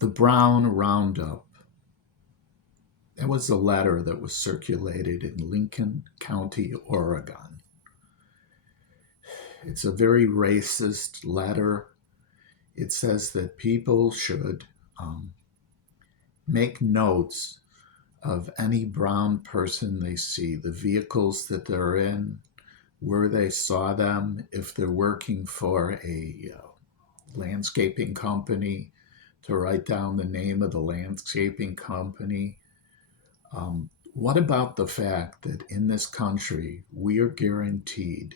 The Brown Roundup. That was a letter that was circulated in Lincoln County, Oregon. It's a very racist letter. It says that people should make notes of any brown person they see, the vehicles that they're in, where they saw them, if they're working for a landscaping company, to write down the name of the landscaping company. What about the fact that in this country we are guaranteed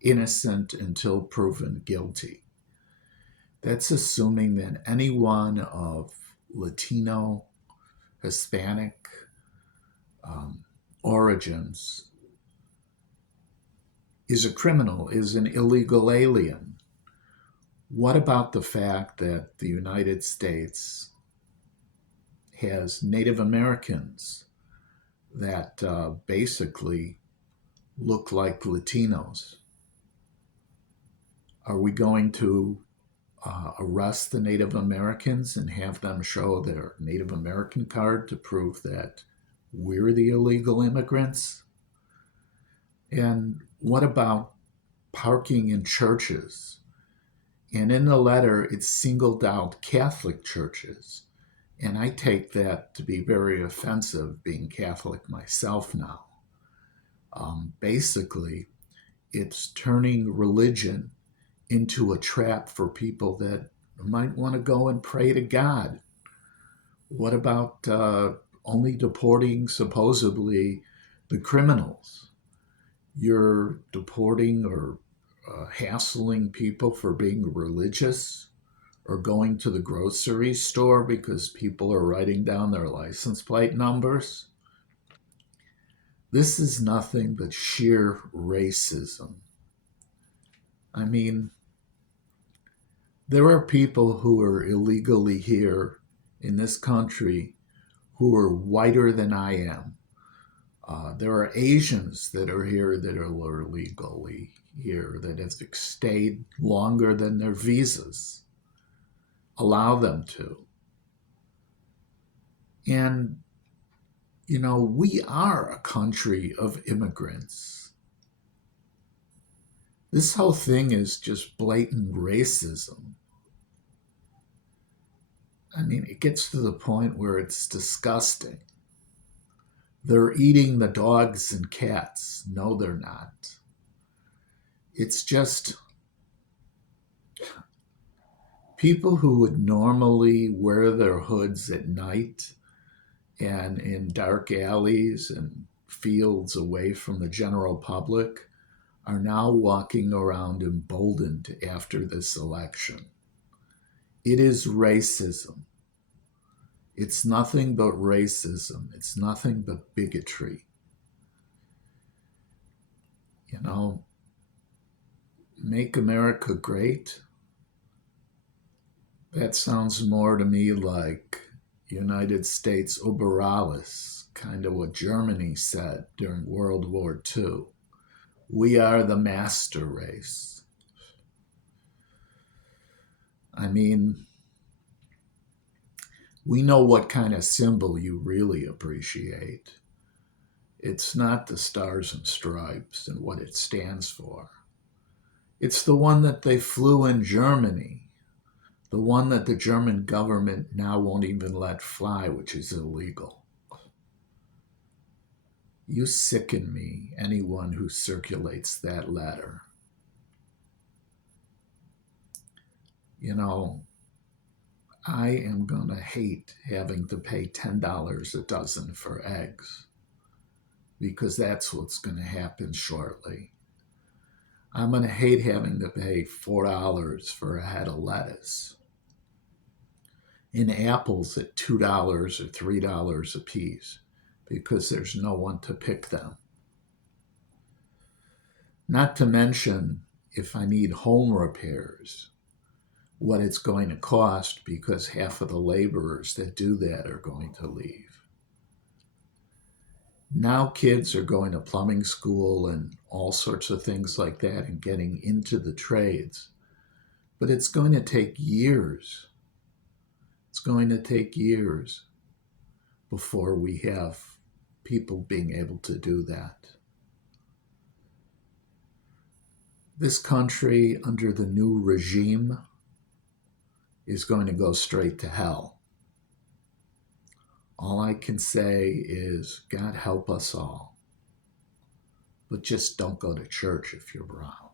innocent until proven guilty? That's assuming that anyone of Latino, Hispanic origins is a criminal, is an illegal alien. What about the fact that the United States has Native Americans that basically look like Latinos? Are we going to arrest the Native Americans and have them show their Native American card to prove that we're the illegal immigrants? And what about parking in churches? And in the letter, it singled out Catholic churches. And I take that to be very offensive, being Catholic myself now. Basically, it's turning religion into a trap for people that might want to go and pray to God. What about only deporting supposedly the criminals? You're deporting or hassling people for being religious, or going to the grocery store because people are writing down their license plate numbers. This is nothing but sheer racism. I mean, there are people who are illegally here in this country who are whiter than I am. There are Asians that are here that are illegally here, that have stayed longer than their visas allow them to. And, we are a country of immigrants. This whole thing is just blatant racism. I mean, it gets to the point where it's disgusting. They're eating the dogs and cats. No, they're not. It's just people who would normally wear their hoods at night and in dark alleys and fields away from the general public are now walking around emboldened after this election. It is racism. It's nothing but racism. It's nothing but bigotry. Make America great. That sounds more to me like United States über alles, kind of what Germany said during World War II. We are the master race. I mean, we know what kind of symbol you really appreciate. It's not the stars and stripes and what it stands for. It's the one that they flew in Germany, the one that the German government now won't even let fly, which is illegal. You sicken me, anyone who circulates that letter. I am going to hate having to pay $10 a dozen for eggs, because that's what's going to happen shortly. I'm going to hate having to pay $4 for a head of lettuce, and apples at $2 or $3 a piece, because there's no one to pick them. Not to mention, if I need home repairs, what it's going to cost, because half of the laborers that do that are going to leave. Now kids are going to plumbing school and all sorts of things like that and getting into the trades. But it's going to take years. It's going to take years before we have people being able to do that. This country, under the new regime, is going to go straight to hell. All I can say is, God help us all. But just don't go to church if you're brown.